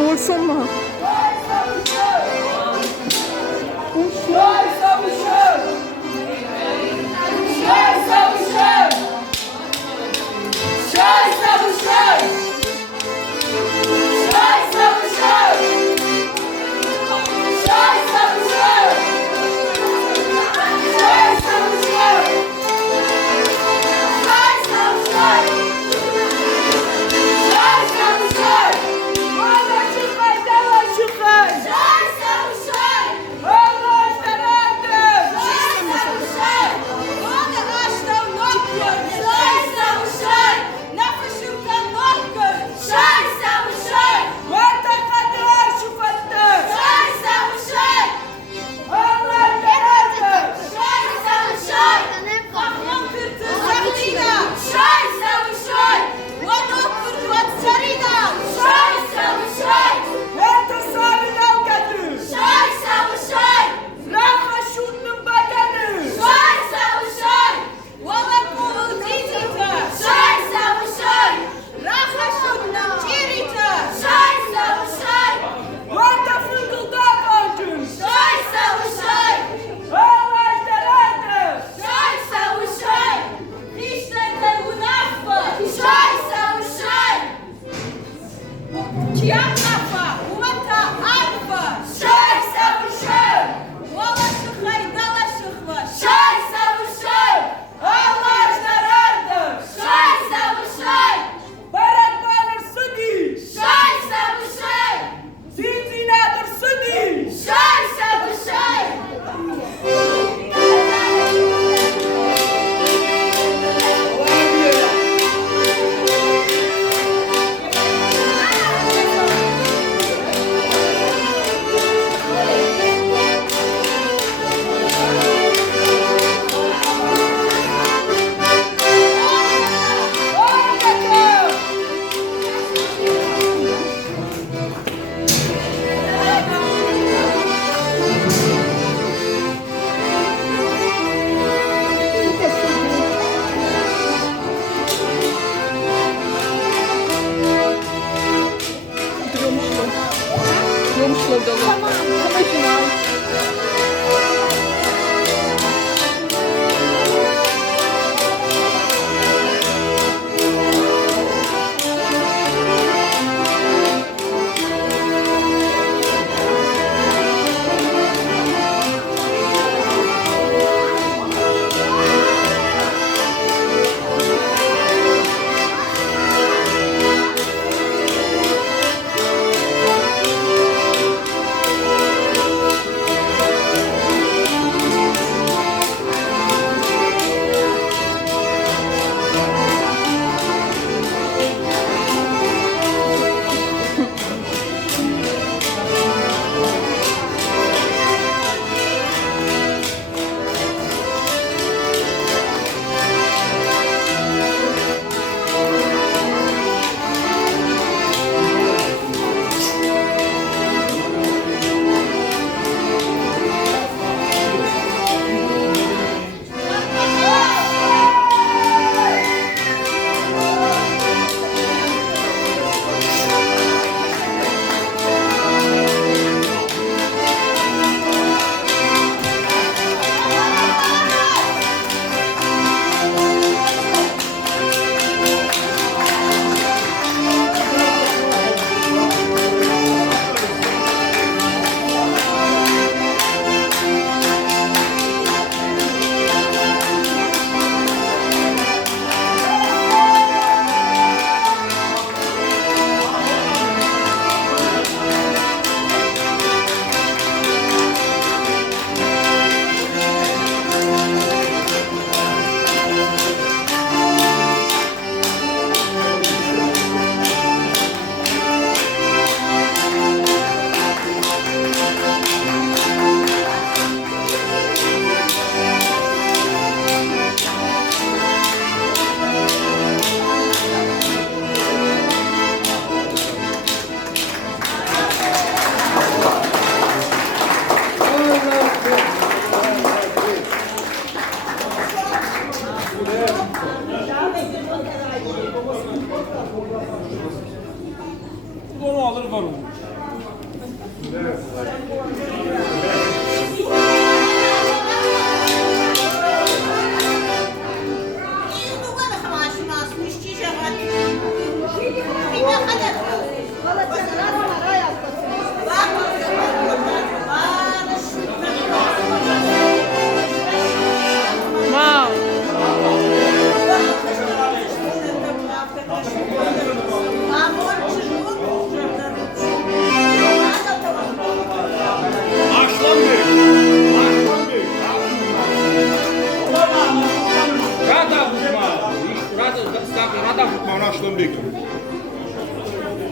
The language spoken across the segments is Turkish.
Koysana. Tamam.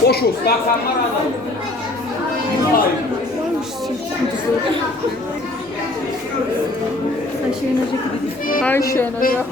Koşu, bakanlar adam. Ayşe Hoca.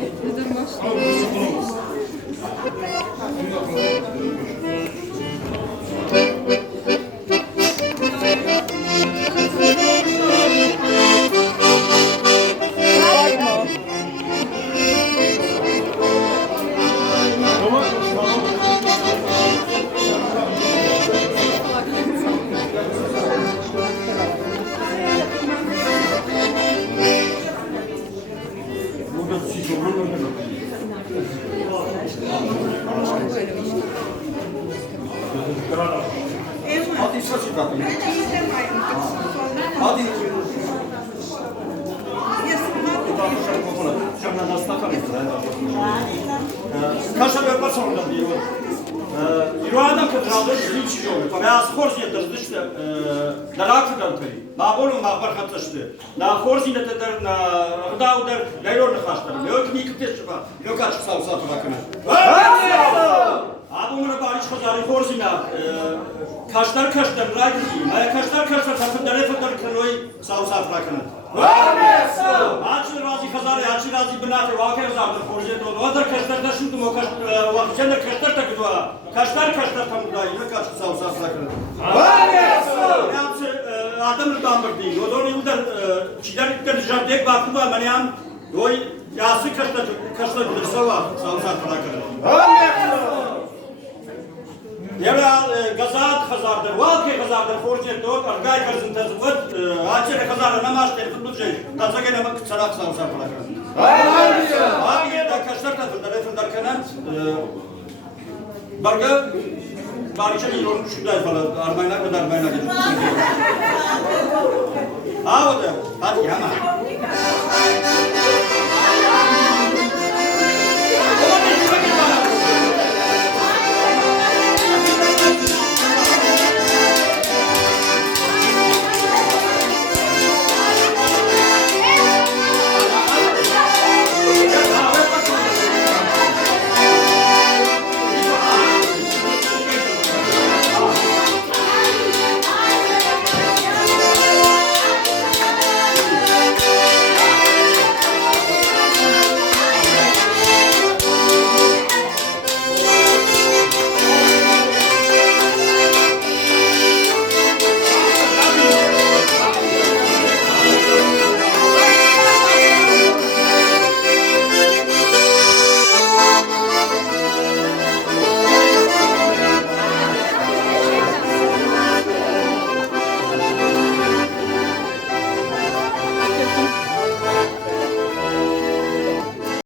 Hadi saçı bırakın. Hadi. Kaşa böyle sonradan diyor. İrvana katıranlar bizim için oluyor. Ben spor yatırdı işte. Darak kadantı. Mağbolun mağbar katlaştı. Na forzi ne der na gıda uder leylor ne kaçtı. Yok ni kıtış var. Yok açık sağ sağ bırakın. Abi bunu bari çıkacağım forzina. Kaşlar raydı. Kaşlar sakın dere fıdır kırıy sağ sağ bırakın. Açı razı kazarı, açı razı binatı vakı kazardı forziye dolu. Odur kaşlar da şimdi o vakıcender kaşlar takıdı var. Kaşlar tamda yine kaç sağ sağ bırakın. Yapsı adam rıdamır değil. O da yıldır çiğler dışarıda baktı var. Ben yan o yası kaşlar bilirse var. Sağ sağ bırakın. Yara gazat kazardır, vakı kazardır, forçet doğ, argay karzın tezvat, açere kazardır, namaz terifit bulacak. Taza gene bak sarak savsar bırakır. Abi yerde kaşlar tarafında, refindar kanan, barga, barışa iyi olmuş şurada falan, armayına kadar bayına gidiyor. Ha o da, hadi ama.